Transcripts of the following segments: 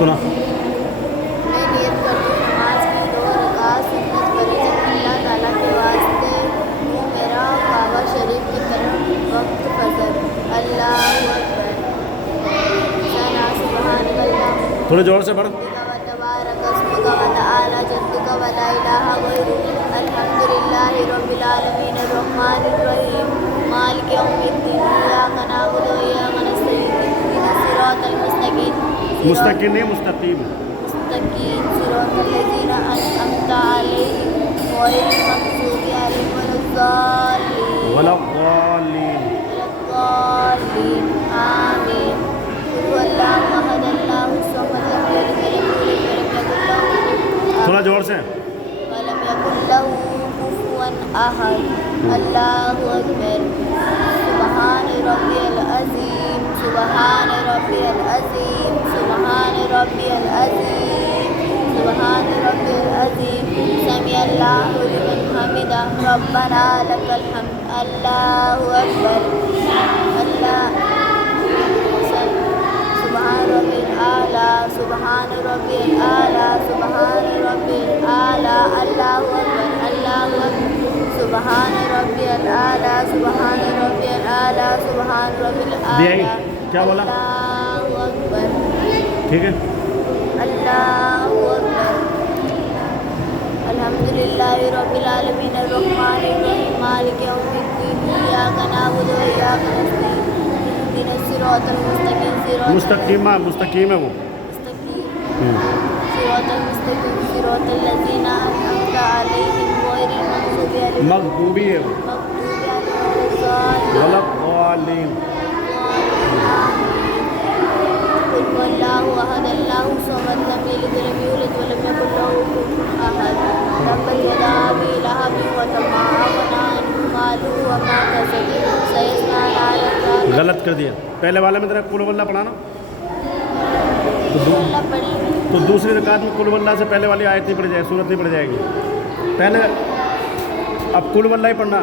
سنا میں نیت کرتی ہوں نماز کی 2 رکعت سنت فریضہ اللہ تعالیٰ کے واسطے ہوں میرا کعبہ شریف کی طرف وقت فجر اللہ اکبر ثنا سبحان اللہ تھوڑے زور سے پڑھ تبارک اسمک و تعالی جدک و لا الہ غیرک الحمد للہ رب العالمین الرحمن الرحیم مالک یوم الدین ایاک نعبد و ایاک نستعین اهدنا الصراط المستقیم مستقیم نہیں مستقیم مستقیم صراط الذین انعمت علیہم غیر المغضوب علیہم ولا الضالین ولا الضالین الضالین آمین قل هو اللہ احد اللہ الصمد لم یلد ولم یولد ولم یکن له تھوڑا زور سے ولم یکن له کفوا احد اللہ اکبر سبحان ربی العظیم سبحان ربی العظیم سبحان ربی العظیم سبحان ربی العظیم سمع اللہ لمن حمدہ ربنا لک الحمد اللہ اکبر اللہ سبحان ربی الاعلیٰ سبحان ربی الاعلیٰ سبحان ربی الاعلیٰ اللہ اکبر سبحان ربی الاعلیٰ سبحان ربی الاعلیٰ سبحان ربی الاعلیٰ کیا بولا اللہ اکبر ٹھیک ہے اللہ اکبر الحمد للہ رب العالمین الرحمن الرحیم مالک یوم الدین ایاک نعبد و ایاک نستعین اهدنا الصراط المستقیم مستقیم ہے وہ صراط المستقیم صراط الذین انعمت علیہم غیر المغضوب علیہم مغضوبی ہے وہ المغضوب علیہم ولا الضالین قل هو اللہ احد اللہ الصمد لم یلد ولم یولد ولم یکن له کفوا احد تبت یدا ابی لہب وتب ما اغنی عنہ مالہ وما کسب سیصلی نارا ذات غلط کر دیا پہلے والے میں ذرا قل واللہ پڑھانا اللہ پڑھ لیں تو دوسری رکعت میں قل واللہ سے پہلے والی آیت نہیں پڑھ جائے سورت نہیں پڑھ جائے گی پہلے اب قل واللہ ہی پڑھنا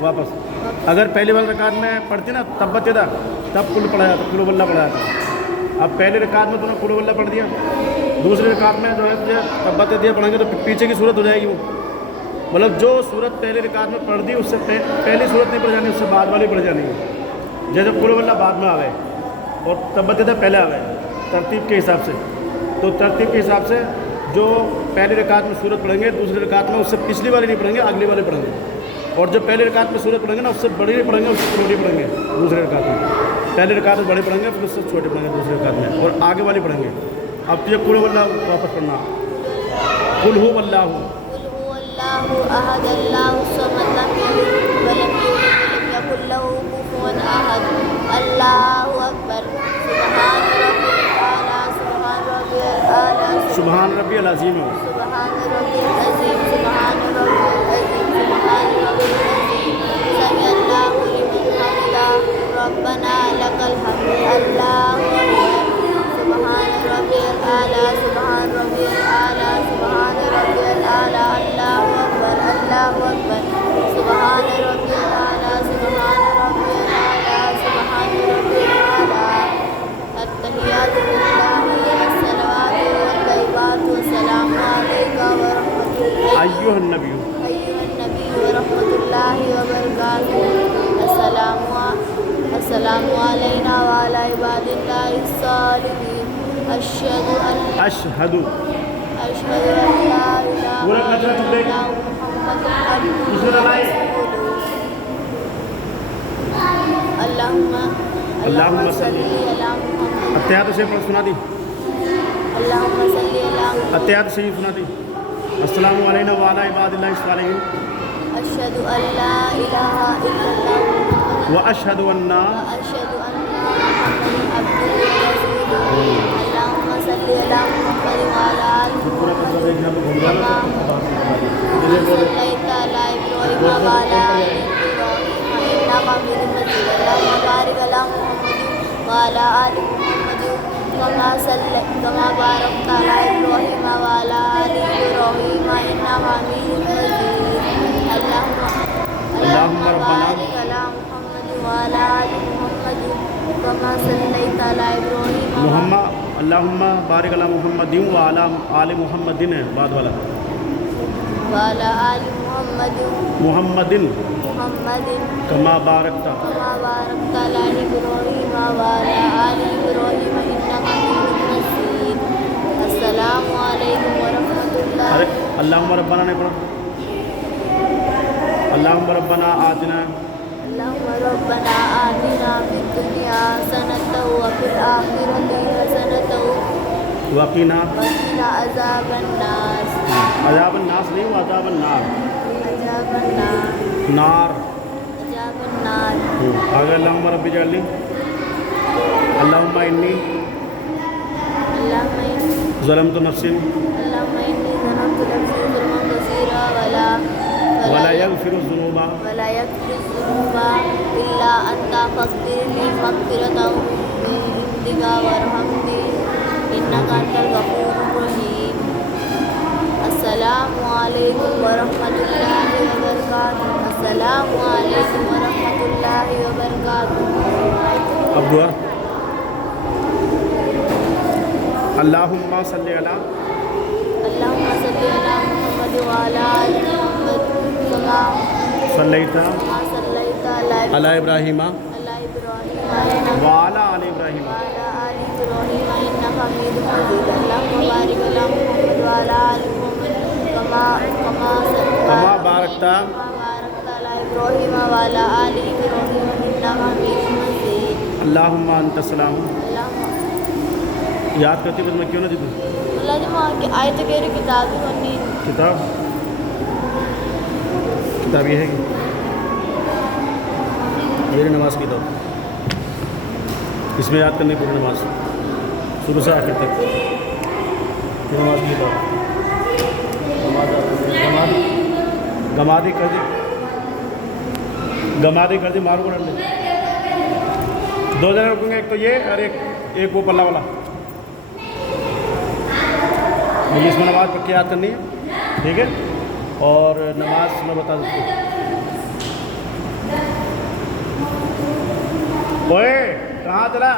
واپس اگر پہلی والی رکعت میں پڑھتی نا تبت یدا تب قل پڑھایا تھا قل واللہ پڑھایا تھا اب پہلی رکعت میں تو نے قل واللہ پڑھ دیا دوسری رکعت میں جو ہے تبت یدا پڑھیں گے تو پیچھے کی صورت ہو جائے گی وہ مطلب جو صورت پہلی رکعت میں پڑھ دی اس سے پہلی صورت نہیں پڑھ جانی اس سے بعد والی پڑھ جانی ہے جیسے قل واللہ بعد میں آوے اور تبت یدا پہلے آوے ترتیب کے حساب سے تو ترتیب کے حساب سے جو پہلی رکعت میں صورت پڑھیں گے دوسری رکعت میں اس سے پچھلی والی نہیں پڑھیں گے اگلی والی پڑھیں گے اور جو پہلی رکعت میں صورت پڑھیں گے نا اس سے بڑی نہیں پڑھیں گے اس سے چھوٹی پڑھیں گے دوسری رکعت میں پہلی رکعت میں بڑی پڑھیں گے پھر اس سے چھوٹی پڑھیں گے دوسری رکعت میں اور آگے والی پڑھیں گے اب تو یہ قل واللہ واپس پڑھنا قل هو اللہ قل هو اللہ احد اللہ الصمد لم یلد ولم یولد ولم یکن له کفوا احد اللہ اکبر سبحان ربی الاعلیٰ سبحان ربی الاعلیٰ سبحان ربی العظیم سبحان ربی العظیم سبحان ربی العظیم سبحان ربی العظیم سمع اللہ لمن حمدہ ربنا لک الحمد اللہ اکبر سبحان ربی الاعلیٰ سبحان ربی الاعلیٰ سبحان ربی الاعلیٰ اللہ اکبر سبحان ربی الاعلیٰ سبحان ربی الاعلیٰ سبحان ربی الاعلیٰ التحیات للہ والصلوات والطیبات والسلام علیک ورحمۃ اللہ ایھا النبی ورحمۃ اللہ وبرکاتہ السلام علینا وعلی عباد اللہ الصالحین اشہد ان لا اشہد الہ الا اللہ محمد عبدہ اللہم صلی علی محمد اتحیات سے سنا دی اللہم صلی علی محمد اتحیات سے سنا دی السلام علینا وعلی عباد اللہ الصالحین اشہد ان لا الہ الا اللہ واشہد ان واشہد ان محمد عبدہ ورسولہ اللہم صلی علی محمد وعلی آل محمد کما صلیت علی ابراہیم وعلی آل ابراہیم انک حمید مجید اللہم بارک علی محمد وعلی آل محمد کما بارکت علی ابراہیم وعلی آل ابراہیم انک حمید مجید اللہم بارک علی محمد وعلی آل محمد کما صلیت علی ابراہیم محمد اللہم بارک علی محمد و علی آل محمد ہے بعد والا وعلى آل محمد محمد محمد کما بارکتا كما باركت على إبراهيم وعلى آل إبراهيم إنك حميد مجيد السلام عليكم ورحمة الله ارے اللہم ربنا نے پڑھا اللہم ربنا آتنا اللهم ربنا آتنا في الدنيا حسنة وفي الآخرة حسنة وقنا وقنا عذاب النار عذاب الناس نہیں وہ عذاب النار عذاب النار نار عذاب النار آگے اللہم ربی جعلی اللہم انی اللهم إني ظلمت نفسی اللهم إني ظلمت نفسي ظلما كثيرا ولا یغفر الذنوب ولا يغفر الذنوب إلا أنت فاغفر لي مغفرة من عندك وارحمني إنك أنت الغفور الرحيم السلام عليكم ورحمة الله وبركاته السلام عليكم ورحمة الله وبركاته اب دعا اللہم صلی علی اللهم صل على محمد وعلى آل محمد كما صلیت صليت على علی ابراہیم إبراهيم وعلی آل ابراہیم وعلى آل إبراهيم إنك حميد مجيد اللهم بارك على محمد وعلى آل محمد كما بارکتا باركت على إبراهيم وعلى آل إبراهيم إنك حميد مجيد اللہم انت السلام اللهم یاد کرتی پھر میں کیوں نہ دیتوں اللہ جی وہاں کی آیت کہہ کتاب ہی بنی کتاب یہ ہے کہ میری نماز کی کتاب اس میں یاد کرنے پوری نماز شروع سے آخر تک یہ نماز کی کتاب گمادی کر دی مارو کر دے دو جگہ رکوں گے ایک تو یہ اور ایک وہ پلہ والا مجھے اس میں نماز پڑھ کے یاد کرنی ہے ٹھیک ہے اور نماز میں بتا دیتا ہوں اوئے کہاں چلا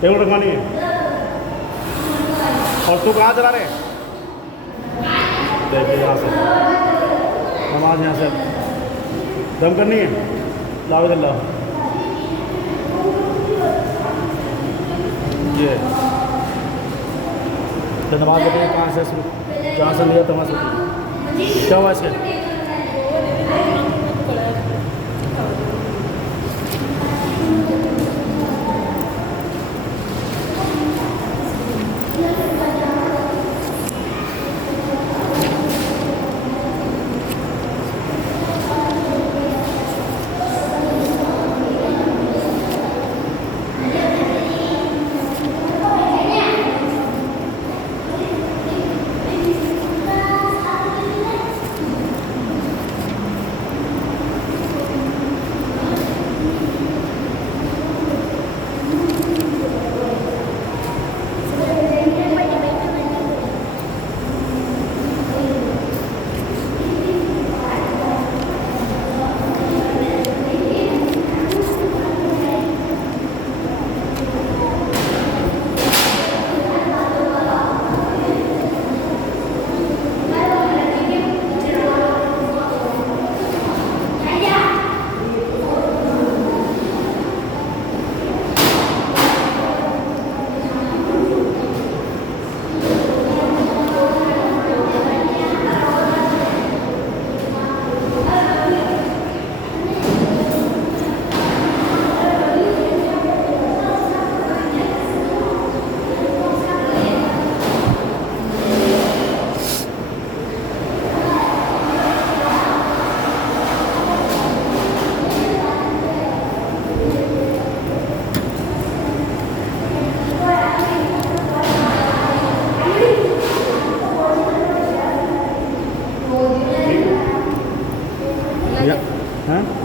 ٹیبل رکھوانی ہے اور تو کہاں چلا رہے دیکھیے یہاں سے نماز یہاں سے دم کرنی ہے لاؤ اللہ یہ تو نماز بتائیے کہاں سے جہاں سے لیا تو وہاں سے کیا ہوا اس کے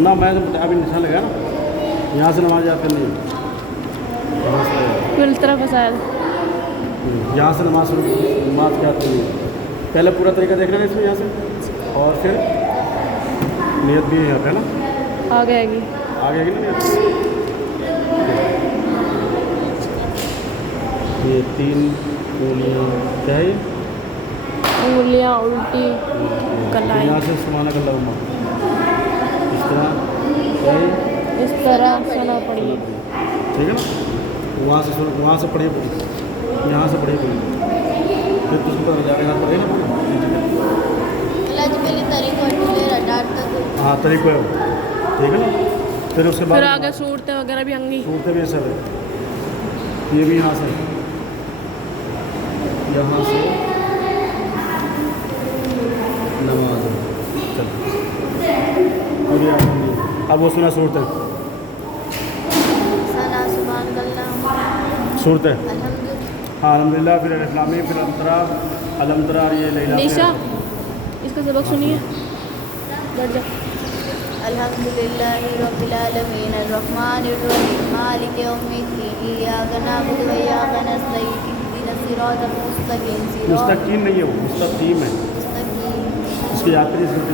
نہ میں ابھی نشان لگا نا یہاں سے نماز یاد کرنی ہے کل طرف شاید یہاں سے نماز یاد کرنی ہے پہلے پورا طریقہ دیکھنا ہے اس میں یہاں سے اور پھر نیت بھی ہے یہاں پہ نا آگے آئے گی نا نیت یہ 3 انگلیاں کیا ہے یہ؟ انگلیاں الٹی کلائی یہاں سے سبحانک اللہم اس طرح کیا ہے یہ؟ اس طرح سنا پڑیے. ٹھیک ہے نا. وہاں سے پڑھیے پوری, یہاں سے پڑھیے پوری, پھر تو اس کو پتہ جا رہا پڑھے نا پوری. اللہ جی پہلے طریق وٹلے رٹار تک ہاں طریقہ ہے, ٹھیک ہے نا. پھر اس کے بعد پھر آگے صورتیں وغیرہ بھی ہوں گی. صورتیں بھی سب ہے. یہ بھی یہاں سے نماز پوری. اب وہ سنا صورتیں سنا سبحان اللہ صورتیں. الحمد ہاں الحمدللہ, پھر اسلامی, پھر الحمدللہ, یہ لیلا. نیشا اس کا سبق سنیے. بیٹھ جا. الحمد للہ رب العالمین الرحمن الرحیم مالک یوم الدین ایاک نعبد و ایاک نستعین اهدنا الصراط المستقیم مستقیم نہیں ہے, وہ مستقیم ہے. اس کی آخری صورت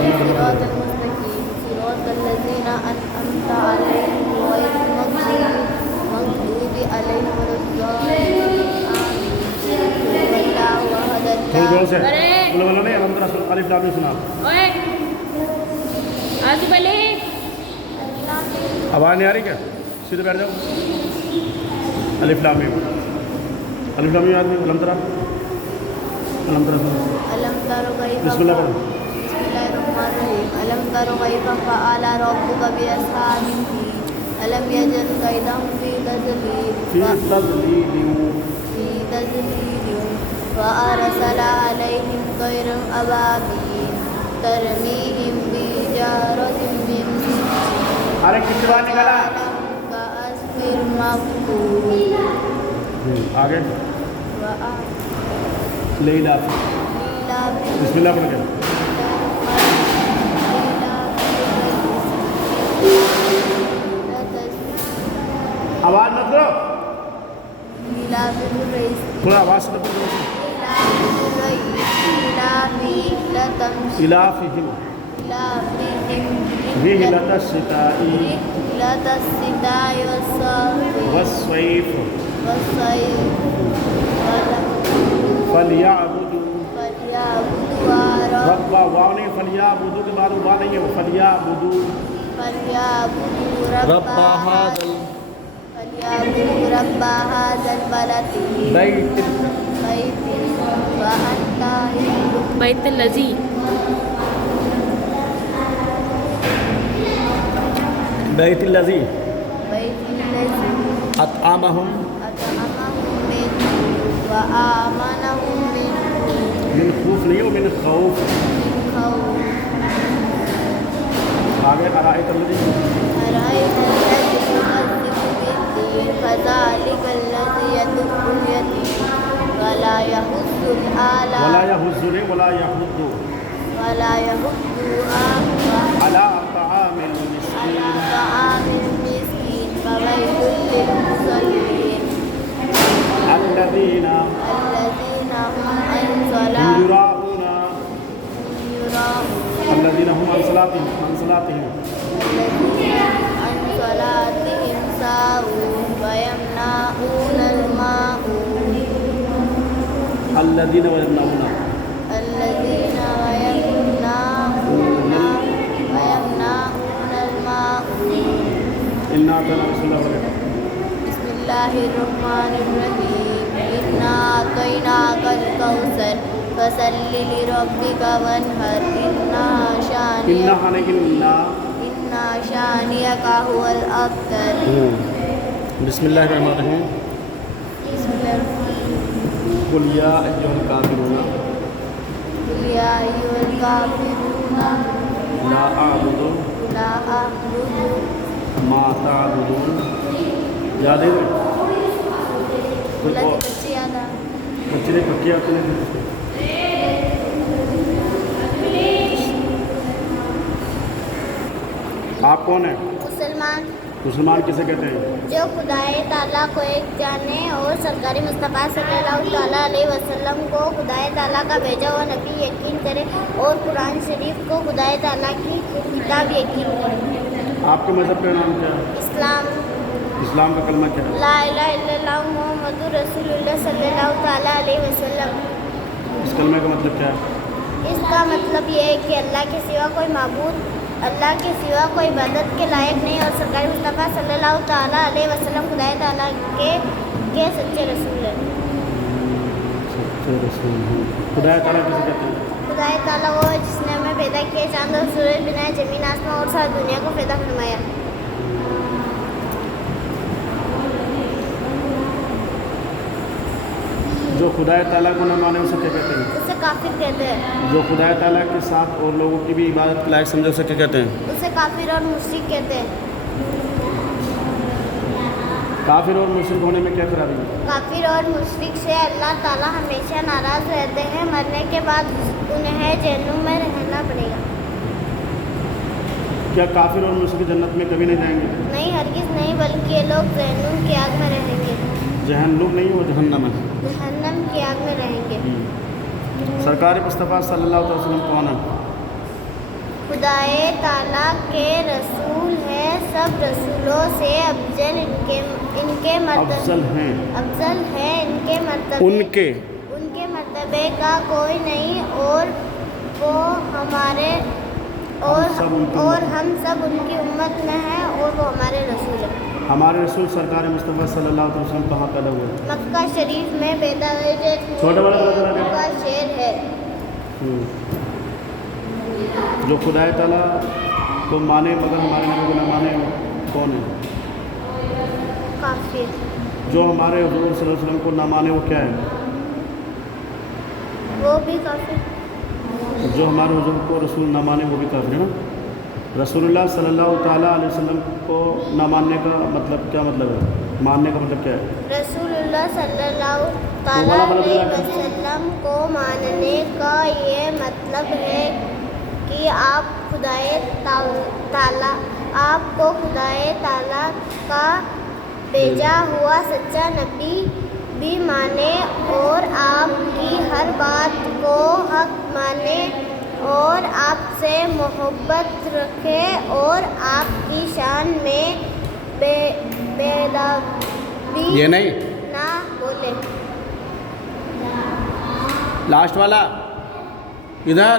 صراط المستقیم صراط الذین انعمت علیہم غیر المغضوب علیہم ولا الضالین آمین. واللہ احد تھوڑی دور اللہ سے بولو نہیں. الحمدللہ الف لام میم سنا. آج پہلے آواز نہیں آ رہی کیا؟ سیدھے بیٹھ جاؤ. الف لام میم, الف لام میم آدمی الحمدللہ ألم تر كيف بسم الله الرحمن بسم الله الرحمن الرحيم ألم تر كيف فعل ربك بأصحاب الفيل ألم يجعل كيدهم في تضليل وأرسل عليهم طيرا أبابيل ترميهم بحجارة من سجيل ارے کتنی بار نکالا كعصف مأكول آگے لیلا. بسم اللہ پڑھ کے آواز مت کرو, تھوڑا آواز سے الافہم رحلۃ الشتاء والصیف فلیعبدوا رب واو نہیں, فلیعبدوا کے بعد واو نہیں ہے, وہ فلیعبدوا رب هذا البلد بیت بیت الذی بیت الذی اطعمہم وآمنهم من خوف نہیں ہو, من خوف. آگے ارائیت الذی أرأيت الذي يكذب بالدين فذلك الذي يدع اليتيم ولا يحض ولا يحض على طعام المسكين فويل للمصلين الذين هم يراءون الذين هم عن صلاتهم عن صلاتهم ساهون ويمنعون الماعون الذين ويمنعون الماعون. إنا أعطيناك بسم الله الرحمن بسم الله الرحمن الرحيم إنا أعطيناك الكوثر فصل لربك وانحر إن شانئك هو الأبتر. بسم الله الرحمن الرحيم. بسم الله الرحمن الرحيم. قل يا أيها الكافرون لا أعبد ما تعبدون. یاد ہے بچے نے پکی آتے ہیں. آپ کون ہیں؟ مسلمان کسے کہتے ہیں؟ جو خدائے تعالیٰ کو ایک جانے اور سرکاری مصطفیٰ صلی اللہ تعالیٰ علیہ وسلم کو خدائے تعالیٰ کا بھیجا ہوا نبی یقین کرے اور قرآن شریف کو خدائے تعالیٰ کی کتاب یقین کرے. آپ کے مذہب کا نام کیا ہے؟ اسلام. اسلام کا کلمہ کیا ہے؟ لا الہ الا اللہ محمد رسول اللہ صلی اللہ تعالیٰ علیہ وسلم۔ اس کلمے کا مطلب کیا ہے؟ اس کا مطلب یہ ہے کہ اللہ کے سوا کوئی معبود، اللہ کے سوا کوئی عبادت کے لائق نہیں، اور سرکار مصطفیٰ صلی اللہ تعالیٰ علیہ وسلم خدا تعالیٰ کے سچے رسول ہیں۔ سچے رسول ہیں۔ خدا تعالیٰ کسے کہتے ہیں؟ خدا تعالیٰ وہ ہے جس نے ہمیں پیدا کیا، چاند اور سورج بنائے، زمین آسمان اور ساری دنیا کو پیدا فرمایا۔ جو خدا تعالیٰ کو نہ مانے اسے کیا کہتے ہیں؟ اسے کافر کہتے ہیں۔ جو خدا تعالیٰ کے ساتھ اور لوگوں کی بھی عبادت کے لائق سمجھے اسے کیا کہتے ہیں؟ اسے کافر اور مشرک کہتے ہیں۔ کافر اور مشرک ہونے میں کیا خرابی ہے؟ کافر اور مشرک سے اللہ تعالیٰ ہمیشہ ناراض رہتے ہیں، مرنے کے بعد انہیں جہنم میں رہنا پڑے گا۔ کیا کافر اور مشرک جنت میں کبھی نہیں جائیں گے؟ نہیں، ہرگز نہیں، بلکہ یہ لوگ جہنم کی آگ میں رہیں گے۔ جہنم نہیں وہ جہنم ہے۔ جہنم کی آگ میں رہیں گے۔ سرکار مصطفیٰ صلی اللہ علیہ وسلم کون ہے؟ خدائے تعالیٰ کے رسول ہیں، سب رسولوں سے افضل، ان کے مرتبے افضل ہیں، افضل ہیں، ان کے مرتبے کا کوئی نہیں، اور وہ ہمارے اور ہم سب ان کی امت میں ہیں، اور وہ ہمارے رسول ہیں۔ ہمارے رسول سرکار مصطفیٰ صلی اللہ علیہ وسلم کہاں پیدا ہوئے؟ مکہ شریف میں پیدا ہوئے، جو چھوٹا بڑا بڑا کا شہر ہے۔ جو خدا تعالیٰ کو مانے مگر ہمارے نبی کو نہ مانے کون ہے؟ کافر۔ جو ہمارے حضور صلی اللہ علیہ وسلم کو نہ مانے وہ کیا ہے؟ وہ بھی کافر۔ جو ہمارے حضور کو رسول نہ مانے وہ بھی کافر ہے نا۔ رسول اللہ صلی اللہ تعالیٰ علیہ وسلم کو نہ ماننے کا مطلب کیا مطلب ہے؟ ماننے کا مطلب کیا ہے؟ رسول اللہ صلی اللہ تعالیٰ علیہ وسلم کو ماننے کا یہ مطلب ہے کہ آپ کو خدائے تعالیٰ کا بھیجا ہوا سچا نبی بھی مانے، اور آپ کی ہر بات کو حق مانے، اور آپ سے محبت رکھے، اور آپ کی شان میں بےادبی یہ نہیں نہ بولے۔ لاسٹ والا ادھر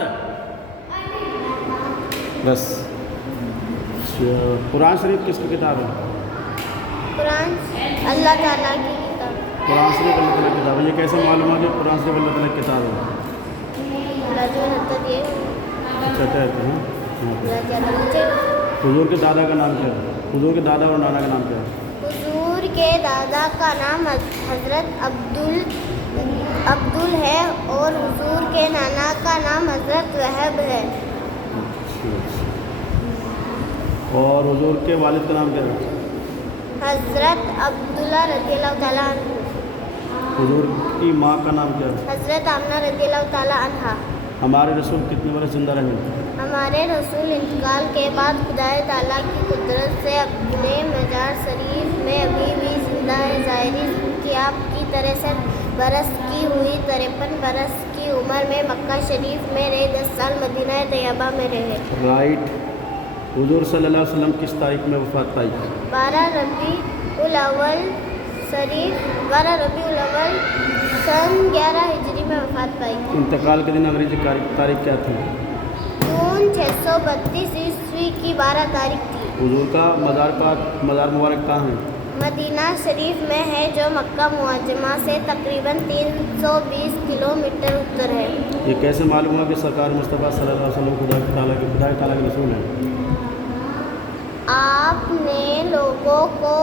بس۔ قرآن شریف کس کی کتاب ہے؟ قرآن اللہ تعالیٰ کی کتاب۔ قرآن شریف اللہ تعالیٰ کی کتاب ہے۔ یہ کیسے معلوم ہے کہ قرآن شریف اللہ تعالیٰ کی کتاب ہے؟ اچھا کہتے ہیں حضور کے دادا کا نام کیا ہے؟ حضور کے دادا اور نانا کا نام کیا ہے؟ حضور کے دادا کا نام حضرت عبدل ہے، اور حضور کے نانا کا نام حضرت وہب ہے۔ اور حضور کے والد کا نام کیا ہے؟ حضرت عبداللہ رضی اللہ تعالیٰ عنہ۔ حضور کی ماں کا نام کیا ہے؟ حضرت آمنہ رضی اللہ تعالیٰ عنہا۔ ہمارے رسول کتنے برس زندہ رہے؟ ہمارے رسول انتقال کے بعد خدا تعالیٰ کی قدرت سے اپنے مزار شریف میں ابھی بھی زندہ ہے۔ ظاہری کی آپ کی 63 برس کی ہوئی، 53 برس کی عمر میں مکہ شریف میں رہے، 10 سال مدینہ طیبہ میں رہے۔ رائٹ۔ حضور صلی اللہ علیہ وسلم کس تاریخ میں وفات پائی؟ 12 ربیع الاول سن 11 ہجری میں وفات پائی۔ انتقال کے دن انگریزی تاریخ کیا تھی؟ جون 632 عیسوی کی 12 تاریخ تھی۔ حضور کا مزار مبارک کہاں ہے؟ مدینہ شریف میں ہے، جو مکہ معظمہ سے تقریباً 320 کلومیٹر اتر ہے۔ یہ کیسے معلوم ہوا کہ سرکار مصطفیٰ صلی اللہ علیہ وسلم خدا تعالیٰ کے رسول ہیں؟ آپ نے لوگوں کو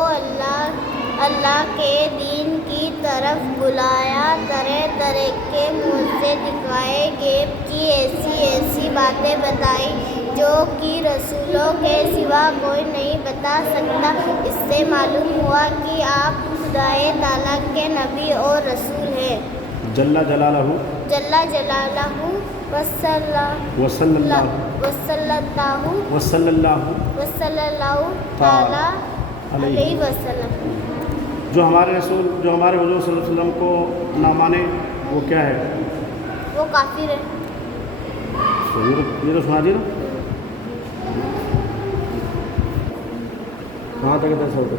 اللہ کے دین کی طرف بلایا، طرح طرح کے معجزے دکھائے، غیب کی ایسی باتیں بتائی جو کہ رسولوں کے سوا کوئی نہیں بتا سکتا۔ اس سے معلوم ہوا کہ آپ خدائے تعالیٰ کے نبی اور رسول ہیں۔ جل جلالہ وصلی اللہ تعالیٰ علیہ وسلم۔ جو ہمارے حضور صلی اللہ علیہ وسلم کو نہ مانے وہ کیا ہے؟ وہ کافر ہے۔ یہ تو سنا دیے نا، کہاں تک ایسا ہوتا ہے؟